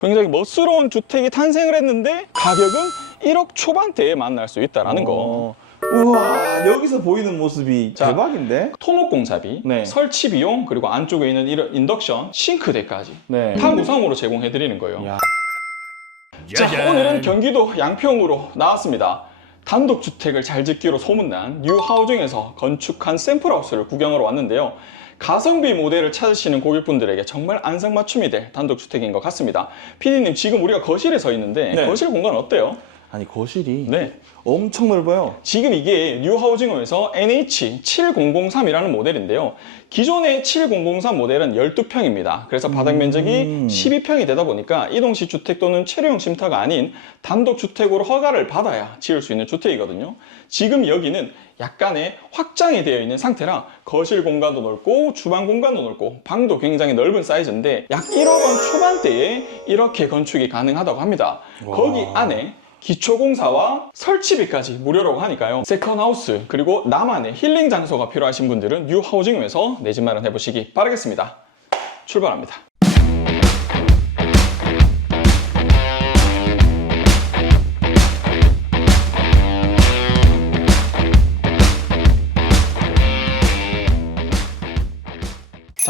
굉장히 멋스러운 주택이 탄생을 했는데 가격은 1억 초반대에 만날 수 있다라는 거. 어. 우와 여기서 보이는 모습이 자. 대박인데? 토목공사비, 네. 설치 비용, 그리고 안쪽에 있는 이런 인덕션, 싱크대까지 네. 다 무상으로 제공해 드리는 거예요. 야. 자, 오늘은 경기도 양평으로 나왔습니다. 단독주택을 잘 짓기로 소문난 뉴하우징에서 건축한 샘플하우스를 구경하러 왔는데요. 가성비 모델을 찾으시는 고객분들에게 정말 안성맞춤이 될 단독주택인 것 같습니다. PD님, 지금 우리가 거실에 서 있는데 네. 거실 공간 어때요? 아니 거실이 네. 엄청 넓어요. 지금 이게 뉴하우징호에서 NH7003이라는 모델인데요. 기존의 7003 모델은 12평입니다. 그래서 바닥 면적이 음. 12평이 되다 보니까 이동식 주택 또는 체류용 쉼터가 아닌 단독 주택으로 허가를 받아야 지을 수 있는 주택이거든요. 지금 여기는 약간의 확장이 되어 있는 상태라 거실 공간도 넓고 주방 공간도 넓고 방도 굉장히 넓은 사이즈인데 약 1억 원 초반대에 이렇게 건축이 가능하다고 합니다. 와. 거기 안에 기초공사와 설치비까지 무료라고 하니까요. 세컨하우스 그리고 나만의 힐링 장소가 필요하신 분들은 뉴하우징에서 내 집 마련해 보시기 바라겠습니다. 출발합니다.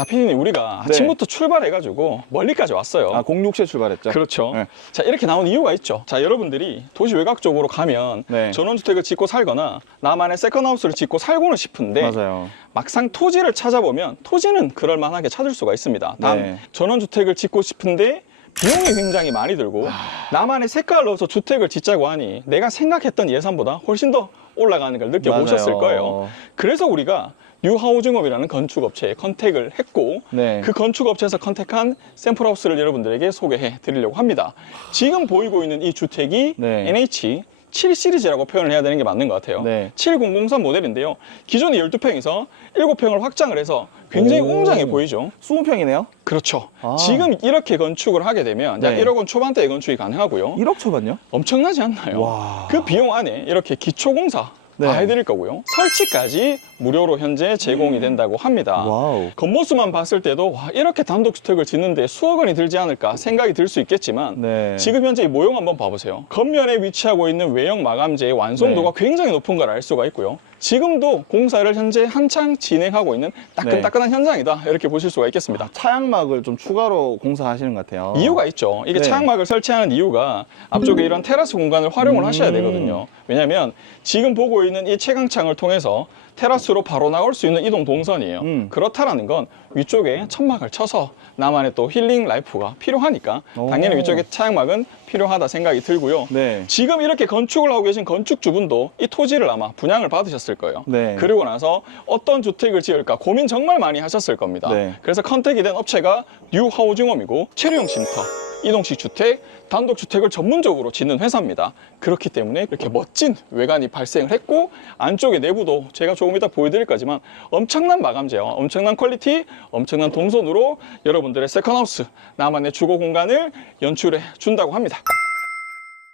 자, 피디님 우리가 네. 아침부터 출발해가지고 멀리까지 왔어요. 아 06시에 출발했죠. 그렇죠. 네. 자, 이렇게 나온 이유가 있죠. 자, 여러분들이 도시 외곽 쪽으로 가면 네. 전원주택을 짓고 살거나 나만의 세컨하우스를 짓고 살고는 싶은데 맞아요. 막상 토지를 찾아보면 토지는 그럴 만하게 찾을 수가 있습니다. 단, 네. 전원주택을 짓고 싶은데 비용이 굉장히 많이 들고 나만의 색깔을 넣어서 주택을 짓자고 하니 내가 생각했던 예산보다 훨씬 더 올라가는 걸 느껴보셨을 맞아요. 거예요. 그래서 우리가 뉴하우징업이라는 건축업체에 컨택을 했고 네. 그 건축업체에서 컨택한 샘플하우스를 여러분들에게 소개해 드리려고 합니다. 지금 보이고 있는 이 주택이 네. NH 7 시리즈라고 표현을 해야 되는 게 맞는 것 같아요. 네. 7003 모델인데요. 기존에 12평에서 7평을 확장을 해서 굉장히 오. 웅장해 보이죠. 20평이네요. 그렇죠. 아. 지금 이렇게 건축을 하게 되면 약 네. 1억 원 초반대의 건축이 가능하고요. 1억 초반요? 엄청나지 않나요? 와. 그 비용 안에 이렇게 기초공사 네. 다 해드릴 거고요. 설치까지 무료로 현재 제공이 된다고 합니다. 와우. 겉모습만 봤을 때도 와, 이렇게 단독 주택을 짓는데 수억 원이 들지 않을까 생각이 들 수 있겠지만 네. 지금 현재 이 모형 한번 봐보세요. 겉면에 위치하고 있는 외형 마감재의 완성도가 네. 굉장히 높은 걸 알 수가 있고요. 지금도 공사를 현재 한창 진행하고 있는 따끈따끈한 네. 현장이다 이렇게 보실 수가 있겠습니다. 차양막을 좀 추가로 공사하시는 것 같아요. 이유가 있죠. 이게 네. 차양막을 설치하는 이유가 앞쪽에 이런 테라스 공간을 활용을 음. 하셔야 되거든요. 왜냐하면 지금 보고 있는 이 채광창을 통해서 테라스로 바로 나올 수 있는 이동 동선이에요. 음. 그렇다라는 건 위쪽에 천막을 쳐서 나만의 또 힐링 라이프가 필요하니까 오. 당연히 위쪽에 차양막은 필요하다 생각이 들고요. 네. 지금 이렇게 건축을 하고 계신 건축주분도 이 토지를 아마 분양을 받으셨을 거예요. 네. 그리고 나서 어떤 주택을 지을까 고민 정말 많이 하셨을 겁니다. 네. 그래서 컨택이 된 업체가 뉴 하우징홈이고 체류형 쉼터, 이동식 주택, 단독 주택을 전문적으로 짓는 회사입니다. 그렇기 때문에 이렇게 멋진 외관이 발생을 했고 안쪽에 내부도 제가 조금 이따 보여드릴 거지만 엄청난 마감재와 엄청난 퀄리티, 엄청난 동선으로 여러분들의 세컨하우스, 나만의 주거 공간을 연출해 준다고 합니다.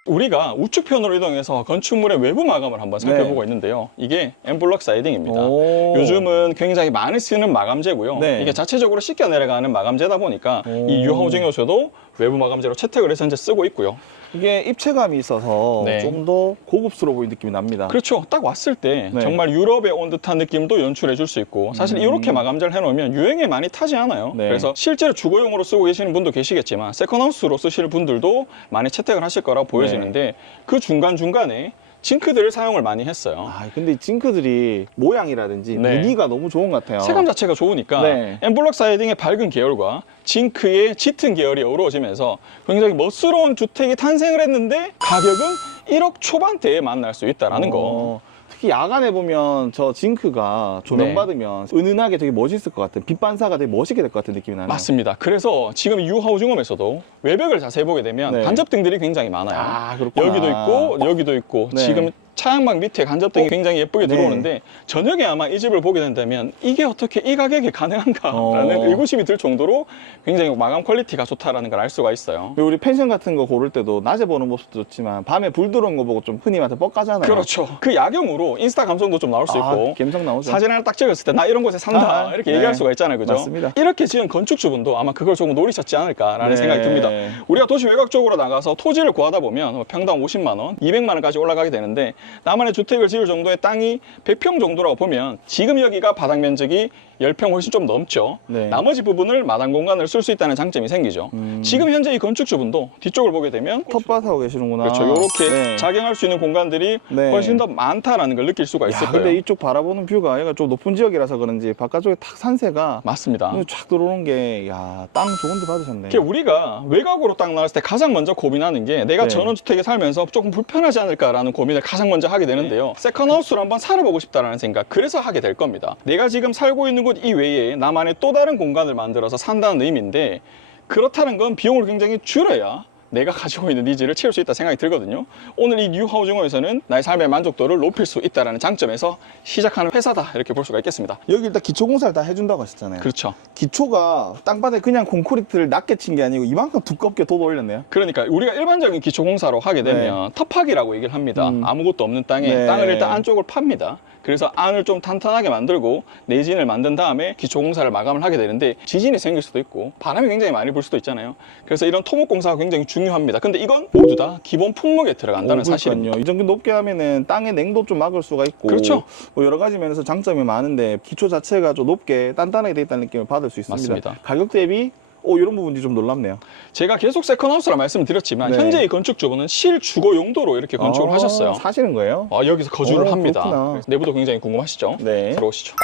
우리가 우측편으로 이동해서 건축물의 외부 마감을 한번 살펴보고 있는데요. 이게 엠블럭 사이딩입니다. 오. 요즘은 굉장히 많이 쓰는 마감재고요. 네. 이게 자체적으로 씻겨 내려가는 마감재다 보니까 오. 이 유하우징 요소도 외부 마감재로 채택을 해서 현재 쓰고 있고요. 이게 입체감이 있어서 네. 좀 더 고급스러워 보이는 느낌이 납니다. 그렇죠. 딱 왔을 때 네. 정말 유럽에 온 듯한 느낌도 연출해 줄 수 있고 사실 음. 이렇게 마감재를 해놓으면 유행에 많이 타지 않아요. 네. 그래서 실제로 주거용으로 쓰고 계시는 분도 계시겠지만 세컨하우스로 쓰시는 분들도 많이 채택을 하실 거라고 보여지는데 그 중간중간에 징크들을 사용을 많이 했어요. 아, 근데 이 징크들이 모양이라든지 네. 무늬가 너무 좋은 것 같아요. 색감 자체가 좋으니까 네. 엠블럭 사이딩의 밝은 계열과 징크의 짙은 계열이 어우러지면서 굉장히 멋스러운 주택이 탄생을 했는데 가격은 1억 초반대에 만날 수 있다라는 거. 어, 특히 야간에 보면 저 징크가 조명 네. 받으면 은은하게 되게 멋있을 것 같은 빛 반사가 되게 멋있게 될 것 같은 느낌이 나네요. 맞습니다. 그래서 지금 유 하우징홈에서도 외벽을 자세히 보게 되면 네. 간접등들이 굉장히 많아요. 아, 그렇구나. 여기도 있고 여기도 있고 네. 지금 차양막 밑에 간접등이 굉장히 예쁘게 네. 들어오는데 저녁에 아마 이 집을 보게 된다면 이게 어떻게 이 가격에 가능한가라는 어. 의구심이 들 정도로 굉장히 마감 퀄리티가 좋다라는 걸 알 수가 있어요. 그리고 우리 펜션 같은 거 고를 때도 낮에 보는 모습도 좋지만 밤에 불 들어온 거 보고 좀 흔히 말해서 뻑가잖아요. 그렇죠. 그 야경으로 인스타 감성도 좀 나올 수 아, 있고 감성 나오죠. 사진 하나 딱 찍었을 때 나 이런 곳에 산다 아, 이렇게 네. 얘기할 수가 있잖아요, 그죠? 맞습니다. 이렇게 지은 건축주분도 아마 그걸 조금 노리셨지 않을까라는 네. 생각이 듭니다. 우리가 도시 외곽 쪽으로 나가서 토지를 구하다 보면 뭐 평당 50만 원, 200만 원까지 올라가게 되는데 나만의 주택을 지을 정도의 땅이 100평 정도라고 보면 지금 여기가 바닥 면적이 10평 훨씬 좀 넘죠. 네. 나머지 부분을 마당 공간을 쓸 수 있다는 장점이 생기죠. 음. 지금 현재 이 건축주분도 뒤쪽을 보게 되면 텃밭하고 계시는구나. 그렇죠. 이렇게 네. 작용할 수 있는 공간들이 네. 훨씬 더 많다라는 걸 느낄 수가 있을 야, 거예요. 근데 이쪽 바라보는 뷰가 얘가 좀 높은 지역이라서 그런지 바깥쪽에 탁 산세가 맞습니다. 쫙 들어오는 게, 야, 땅 좋은 데 받으셨네. 우리가 외곽으로 딱 나왔을 때 가장 먼저 고민하는 게 내가 네. 전원주택에 살면서 조금 불편하지 않을까라는 고민을 가장 먼저 하게 되는데요. 세컨하우스를 한번 살아보고 싶다라는 생각, 그래서 하게 될 겁니다. 내가 지금 살고 있는 곳 이외에 나만의 또 다른 공간을 만들어서 산다는 의미인데 그렇다는 건 비용을 굉장히 줄여야 내가 가지고 있는 니즈를 채울 수 있다 생각이 들거든요. 오늘 이 뉴하우징어에서는 나의 삶의 만족도를 높일 수 있다는 장점에서 시작하는 회사다 이렇게 볼 수가 있겠습니다. 여기 일단 기초공사를 다 해준다고 하셨잖아요. 그렇죠. 기초가 땅바닥에 그냥 콘크리트를 낮게 친 게 아니고 이만큼 두껍게 돋아 올렸네요. 그러니까 우리가 일반적인 기초공사로 하게 되면 터파기라고 얘기를 합니다. 음. 아무것도 없는 땅에 네. 땅을 일단 안쪽을 팝니다. 그래서 안을 좀 탄탄하게 만들고 내진을 만든 다음에 기초공사를 마감을 하게 되는데 지진이 생길 수도 있고 바람이 굉장히 많이 불 수도 있잖아요. 그래서 이런 토목공사가 굉장히 중요합니다. 근데 이건 모두 다 기본 품목에 들어간다는. 그러니까요. 이 정도 높게 하면은 땅의 냉도 좀 막을 수가 있고 그렇죠. 뭐 여러 가지 면에서 장점이 많은데 기초 자체가 좀 높게 단단하게 돼 있다는 느낌을 받을 수 있습니다. 맞습니다. 가격 대비 오 이런 부분이 좀 놀랍네요. 제가 계속 세컨하우스라 말씀을 드렸지만 네. 현재 이 건축주분은 실주거 용도로 이렇게 건축을 아, 하셨어요. 사시는 거예요? 아, 여기서 거주를 오, 합니다. 그렇구나. 내부도 굉장히 궁금하시죠? 네. 들어오시죠.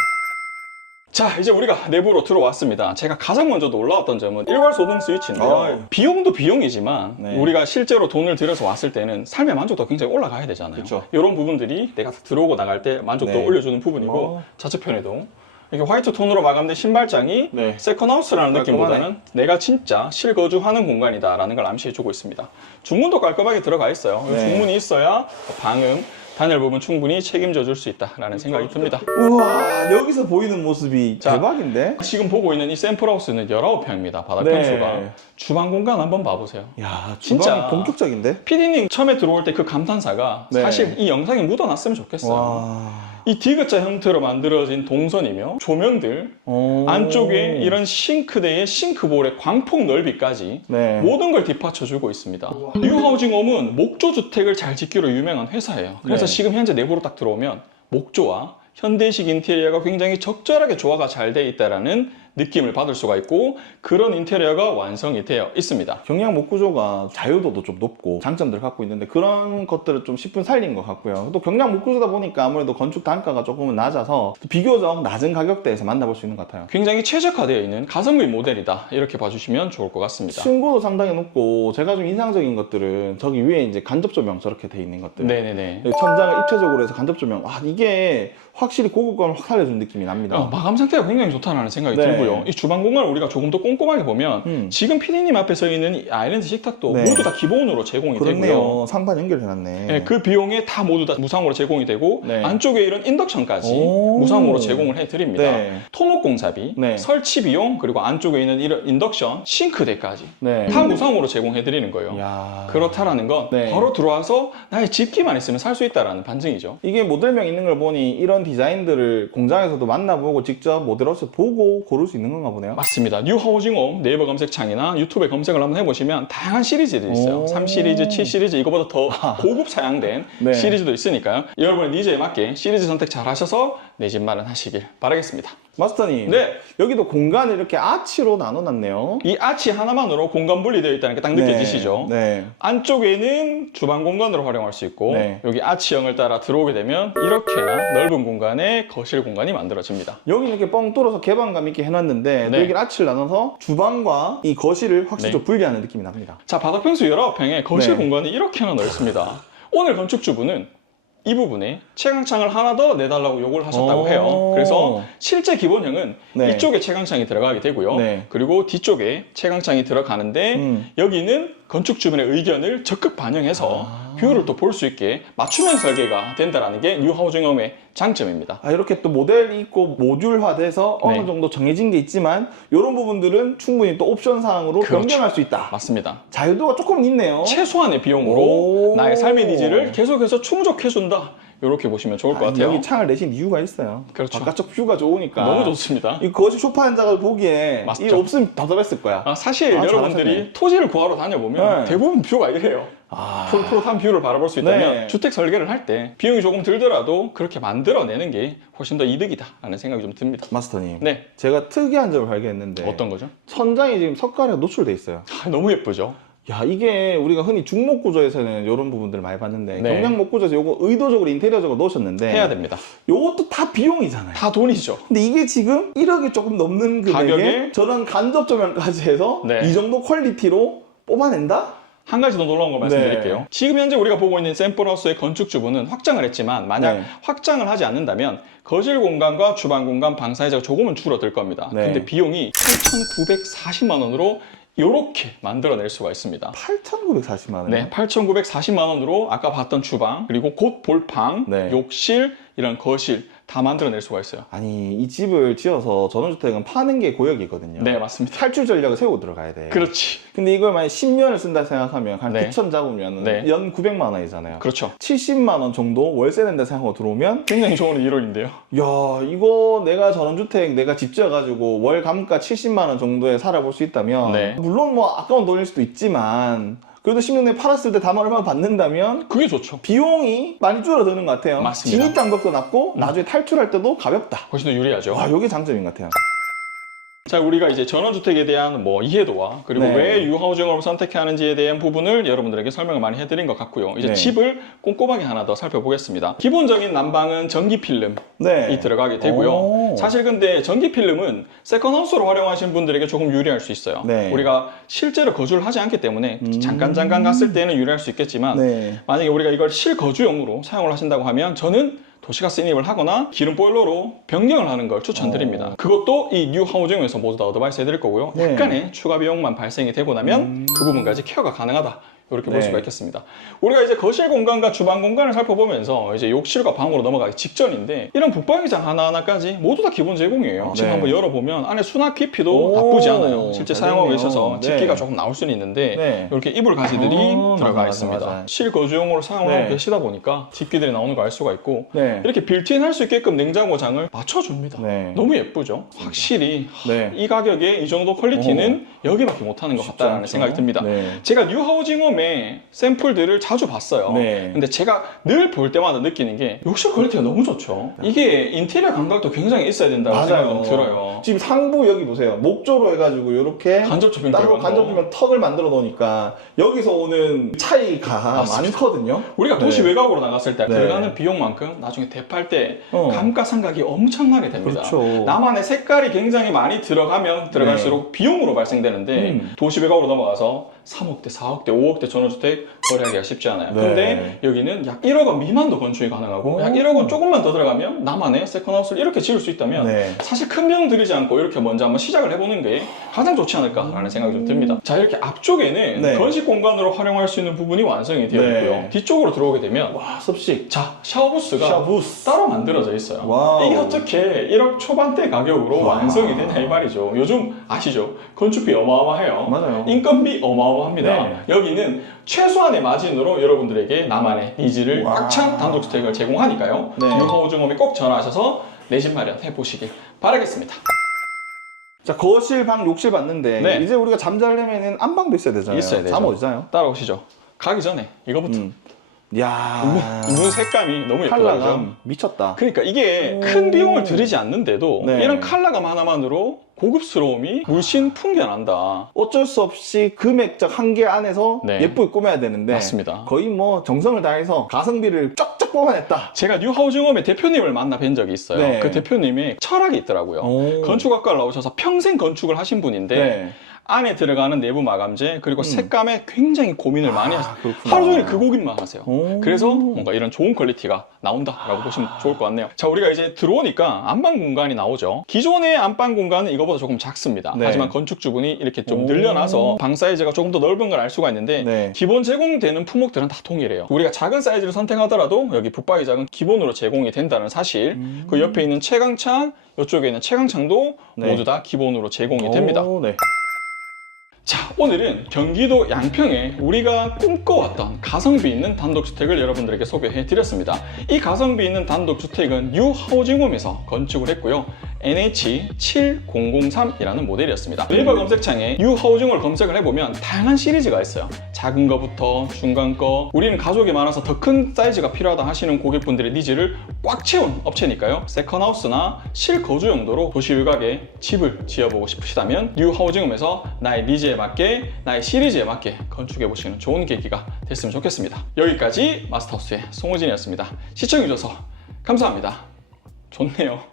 자, 이제 우리가 내부로 들어왔습니다. 제가 가장 먼저 놀라웠던 점은 일괄 소등 스위치인데요. 아유. 비용도 비용이지만 네. 우리가 실제로 돈을 들여서 왔을 때는 삶의 만족도가 굉장히 올라가야 되잖아요. 그쵸. 이런 부분들이 내가 들어오고 나갈 때 만족도 네. 올려주는 부분이고 어. 좌측편에도 이렇게 화이트 톤으로 마감된 신발장이 네. 세컨하우스라는. 느낌보다는 내가 진짜 실거주하는 공간이다라는 걸 암시해주고 있습니다. 중문도 깔끔하게 들어가 있어요. 네. 중문이 있어야 방음, 단열 부분 충분히 책임져 줄 수 있다라는 생각이 듭니다. 우와 여기서 보이는 모습이 자. 대박인데? 지금 보고 있는 이 샘플하우스는 19평입니다. 바닥 네. 평수가. 주방 공간 한번 봐보세요. 야 진짜. 진짜 본격적인데? PD님 처음에 들어올 때 그 감탄사가 네. 사실 이 영상에 묻어놨으면 좋겠어요. 와. 이 디귿자 형태로 만들어진 동선이며 조명들, 오. 안쪽에 이런 싱크대의 싱크볼의 광폭 넓이까지 네. 모든 걸 뒷받쳐주고 있습니다. 뉴하우징홈은 목조 주택을 잘 짓기로 유명한 회사예요. 그래서 네. 지금 현재 내부로 딱 들어오면 목조와 현대식 인테리어가 굉장히 적절하게 조화가 잘 돼 있다라는 느낌을 받을 수가 있고 그런 인테리어가 완성이 되어 있습니다. 경량 목 구조가 자유도도 좀 높고 장점들을 갖고 있는데 그런 것들을 좀 10분 살린 것 같고요. 또 경량 목 구조다 보니까 아무래도 건축 단가가 조금은 낮아서 비교적 낮은 가격대에서 만나볼 수 있는 것 같아요. 굉장히 최적화되어 있는 가성비 모델이다 이렇게 봐주시면 좋을 것 같습니다. 층고도 상당히 높고 제가 좀 인상적인 것들은 저기 위에 이제 간접 조명 저렇게 돼 있는 것들. 네네네. 여기 천장을 입체적으로 해서 간접 조명. 와 이게 확실히 고급감을 확 살려준 느낌이 납니다. 어, 마감 상태가 굉장히 좋다는 생각이 네. 들고요. 이 주방 공간을 우리가 조금 더 꼼꼼하게 보면 음. 지금 피디님 앞에 서 있는 이 아일랜드 식탁도 네. 모두 다 기본으로 제공이 되고요. 그렇네요. 상판 연결해놨네. 네, 그 비용에 다 모두 다 무상으로 제공이 되고 네. 안쪽에 이런 인덕션까지 오. 무상으로 제공을 해드립니다. 네. 토목 공사비, 네. 설치 비용 그리고 안쪽에 있는 이런 인덕션, 싱크대까지 네. 다 무상으로 제공해드리는 거예요. 야. 그렇다라는 건 네. 바로 들어와서 나의 집기만 있으면 살 수 있다라는 반증이죠. 이게 모델명 있는 걸 보니 이런 디자인들을 공장에서도 만나보고 직접 모델하우스 보고 고를 수 있는 건가 보네요. 맞습니다. 뉴 하우징홈 네이버 검색창이나 유튜브에 검색을 한번 해보시면 다양한 시리즈들이 있어요. 오. 3 시리즈, 7 시리즈 이거보다 더 고급 사양된 네. 시리즈도 있으니까요. 여러분의 니즈에 맞게 시리즈 선택 잘 하셔서 내 집 마련하시길 바라겠습니다. 마스터님. 네. 여기도 공간을 이렇게 아치로 나눠놨네요. 이 아치 하나만으로 공간 분리되어 있다는 게 딱 느껴지시죠? 네. 안쪽에는 주방 공간으로 활용할 수 있고 네. 여기 아치형을 따라 들어오게 되면 이렇게나 넓은 공간에 거실 공간이 만들어집니다. 여기 이렇게 뻥 뚫어서 개방감 있게 해놨는데 네. 여기 아치를 나눠서 주방과 이 거실을 확실히 네. 좀 분리하는 느낌이 납니다. 자, 바닥 평수 19평에 거실 네. 공간이 이렇게나 넓습니다. 오늘 건축주분은 이 부분에 채광창을 하나 더 내달라고 요구를 하셨다고 오. 해요. 그래서 실제 기본형은 네. 이쪽에 채광창이 들어가게 되고요. 네. 그리고 뒤쪽에 채광창이 들어가는데 음. 여기는 건축주분의 의견을 적극 반영해서 아. 뷰를 또 볼 수 있게 맞춤형 설계가 된다는 게 뉴하우징홈의 장점입니다. 아, 이렇게 또 모델이 있고 모듈화돼서 네. 어느 정도 정해진 게 있지만 이런 부분들은 충분히 또 옵션 사항으로 그렇죠. 변경할 수 있다. 맞습니다. 자유도가 조금 있네요. 최소한의 비용으로 오. 나의 삶의 니즈를 계속해서 충족해준다. 이렇게 보시면 좋을 것 아니, 같아요. 여기 창을 내신 이유가 있어요. 그렇죠. 바깥쪽 뷰가 좋으니까. 너무 좋습니다. 이 거실 소파 앉아가 보기에 맞죠. 이 없으면 답답했을 거야. 아, 사실 아, 여러분들이 잘하셨네. 토지를 구하러 다녀보면 네. 대부분 뷰가 이래요. 아. 푸릇푸릇한 뷰를 바라볼 수 있다면 네. 주택 설계를 할 때 비용이 조금 들더라도 그렇게 만들어내는 게 훨씬 더 이득이다라는 생각이 좀 듭니다. 마스터님. 네, 제가 특이한 점을 발견했는데 어떤 거죠? 천장이 지금 석가래가 노출돼 있어요. 아, 너무 예쁘죠? 야 이게 우리가 흔히 중목 구조에서는 이런 부분들을 많이 봤는데 네. 경량목 구조에서 요거 의도적으로 인테리어적으로 넣으셨는데 해야 됩니다. 요것도 다 비용이잖아요. 다 돈이죠. 근데 이게 지금 1억이 조금 넘는 금액에 가격에? 저런 간접 조명까지 해서 네. 이 정도 퀄리티로 뽑아낸다? 한 가지 더 놀라운 걸 말씀드릴게요. 네. 지금 현재 우리가 보고 있는 샘플하우스의 건축주부는 확장을 했지만 만약 네. 확장을 하지 않는다면 거실 공간과 주방 공간, 방 사이즈가 조금은 줄어들 겁니다. 네. 근데 비용이 8,940만 원으로 이렇게 만들어낼 수가 있습니다. 8,940만 원. 네, 8,940만 원으로 아까 봤던 주방, 그리고 곧 볼 방, 네. 욕실, 이런 거실 다 만들어낼 수가 있어요. 아니 이 집을 지어서 전원주택은 파는 게 고역이거든요. 네, 맞습니다. 탈출 전략을 세우고 들어가야 돼. 그렇지. 근데 이걸 만약 10년을 쓴다 생각하면 한 네. 9천 잡으면 네. 연 900만 원이잖아요. 그렇죠. 70만 원 정도 월세 낸다 생각하고 들어오면 굉장히 좋은 이론인데요. 야 이거 내가 전원주택 내가 집 지어가지고 월 감가 70만 원 정도에 살아볼 수 있다면 네. 물론 뭐 아까운 돈일 수도 있지만 그래도 10년 내에 팔았을 때 다만 얼마 받는다면 그게 좋죠. 비용이 많이 줄어드는 것 같아요. 맞습니다. 음. 진입 장벽도 낮고 나중에 탈출할 때도 가볍다. 훨씬 더 유리하죠. 와 이게 장점인 것 같아요. 자, 우리가 이제 전원주택에 대한 뭐 이해도와 그리고 네. 왜 유하우징을 선택해야 하는지에 대한 부분을 여러분들에게 설명을 많이 해드린 것 같고요. 이제 네. 집을 꼼꼼하게 하나 더 살펴보겠습니다. 기본적인 난방은 전기 필름이 네. 들어가게 되고요. 오. 사실 근데 전기 필름은 세컨하우스로 활용하신 분들에게 조금 유리할 수 있어요. 네. 우리가 실제로 거주를 하지 않기 때문에 음. 잠깐 잠깐 갔을 때는 유리할 수 있겠지만 네. 만약에 우리가 이걸 실거주용으로 사용을 하신다고 하면 저는 도시가스 인입을 하거나 기름 보일러로 변경을 하는 걸 추천드립니다. 어. 그것도 이 뉴 하우징에서 모두 다 어드바이스 해드릴 거고요. 네. 약간의 추가 비용만 발생이 되고 나면 음. 그 부분까지 케어가 가능하다. 이렇게 볼 네. 수가 있겠습니다. 우리가 이제 거실 공간과 주방 공간을 살펴보면서 이제 욕실과 방으로 넘어가기 직전인데 이런 붙박이장 하나하나까지 모두 다 기본 제공이에요. 지금 네. 한번 열어보면 안에 수납 깊이도 오, 나쁘지 않아요. 실제 잘 사용하고. 있어서 네. 집기가 조금 나올 수는 있는데 네. 이렇게 이불 가지들이 어, 들어가 맞아, 있습니다. 맞아. 실거주용으로 사용을 하고 네. 계시다 보니까 집기들이 나오는 걸알 수가 있고 네. 이렇게 빌트인 할 수 있게끔 냉장고장을 맞춰줍니다. 네. 너무 예쁘죠? 확실히 네. 이 가격에 이 정도 퀄리티는 여기밖에 못하는 것 같다는. 생각이 듭니다. 네. 제가 뉴하우징홈 의 샘플들을 자주 봤어요. 네. 근데 제가 늘 볼 때마다 느끼는 게 욕실 퀄리티가 너무 좋죠. 이게 인테리어 감각도 굉장히 있어야 된다고 생각이 좀 들어요. 지금 상부 여기 보세요. 목조로 해가지고 이렇게 간접 조명 따로. 간접 조명 턱을 만들어 놓으니까 여기서 오는 차이가 맞습니다. 많거든요. 우리가 도시 네. 외곽으로 나갔을 때 네. 들어가는 비용만큼 나중에 대팔 때 어. 감가상각이 엄청나게 됩니다. 그렇죠. 나만의 색깔이 굉장히 많이 들어가면 들어갈수록 비용으로 발생되는데 네. 음. 도시 외곽으로 넘어가서 3억대, 4억대, 5억대 전원주택 거래하기가 쉽지 않아요. 네. 근데 여기는 약 1억 원 미만도 건축이 가능하고 오. 약 1억 원 조금만 더 들어가면 나만의 세컨하우스를 이렇게 지을 수 있다면 네. 사실 큰 비용 들이지 않고 이렇게 먼저 한번 시작을 해보는 게 가장 좋지 않을까라는 생각이 좀 듭니다. 자 이렇게 앞쪽에는 네. 건식 공간으로 활용할 수 있는 부분이 완성이 되어 네. 있고요. 뒤쪽으로 들어오게 되면 와 습식. 자 샤워부스가 샤부스. 따로 만들어져 있어요. 와우. 이게 어떻게 1억 초반대 가격으로 와. 완성이 되냐 이 말이죠. 요즘 아시죠? 건축비 어마어마해요. 맞아요. 인건비 어마어마합니다. 네. 여기는 최소한 의 마진으로 여러분들에게 나만의 니즈를 와. 꽉찬 단독 주택을 제공하니까요. 네. 유허우증홈에 꼭 전화하셔서 내 집 마련해 보시길 바라겠습니다. 자 거실 방 욕실 봤는데 네. 이제 우리가 잠자려면은 안방도 있어야 되잖아요. 있어야 되죠. 잠 어디 자요? 따라오시죠. 가기 전에 이거부터 음. 야. 문, 문 색감이 너무 예쁘죠. 컬러감 미쳤다. 그러니까 이게 오. 큰 비용을 들이지 않는데도 네. 이런 컬러감 하나만으로 고급스러움이 물씬 풍겨난다. 어쩔 수 없이 금액적 한계 안에서 네. 예쁘게 꾸며야 되는데 맞습니다. 거의 뭐 정성을 다해서 가성비를 쫙쫙 뽑아냈다. 제가 뉴하우징홈의 대표님을 만나 뵌 적이 있어요. 네. 그 대표님이 철학이 있더라고요. 오. 건축학과를 나오셔서 평생 건축을 하신 분인데 네. 안에 들어가는 내부 마감재 그리고 색감에 굉장히 고민을 많이 하세요. 음. 아, 그렇구나. 하루 종일 그 고민만 하세요. 오. 그래서 뭔가 이런 좋은 퀄리티가 나온다라고 보시면 좋을 것 같네요. 자, 우리가 이제 들어오니까 안방 공간이 나오죠. 기존의 안방 공간은 이거보다 조금 작습니다. 네. 하지만 건축주분이 이렇게 좀 오. 늘려놔서 방 사이즈가 조금 더 넓은 걸 알 수가 있는데 네. 기본 제공되는 품목들은 다 동일해요. 우리가 작은 사이즈를 선택하더라도 여기 붙박이장은 기본으로 제공이 된다는 사실. 그 옆에 있는 채광창, 이쪽에 있는 채광창도 네. 모두 다 기본으로 제공이 됩니다. 오, 네. 자, 오늘은 경기도 양평에 우리가 꿈꿔왔던 가성비 있는 단독주택을 여러분들에게 소개해 드렸습니다. 이 가성비 있는 단독주택은 뉴하우징홈에서 건축을 했고요. NH7003이라는 모델이었습니다. 네이버 검색창에 뉴 하우징홈을 검색을 해보면 다양한 시리즈가 있어요. 작은 거부터 중간 거, 우리는 가족이 많아서 더 큰 사이즈가 필요하다 하시는 고객분들의 니즈를 꽉 채운 업체니까요. 세컨하우스나 실거주 용도로 도시 일각에 집을 지어보고 싶으시다면 뉴 하우징홈에서 나의 니즈에 맞게 나의 시리즈에 맞게 건축해 보시는 좋은 계기가 됐으면 좋겠습니다. 여기까지 마스터하우스의 송호진이었습니다. 시청해주셔서 감사합니다. 좋네요.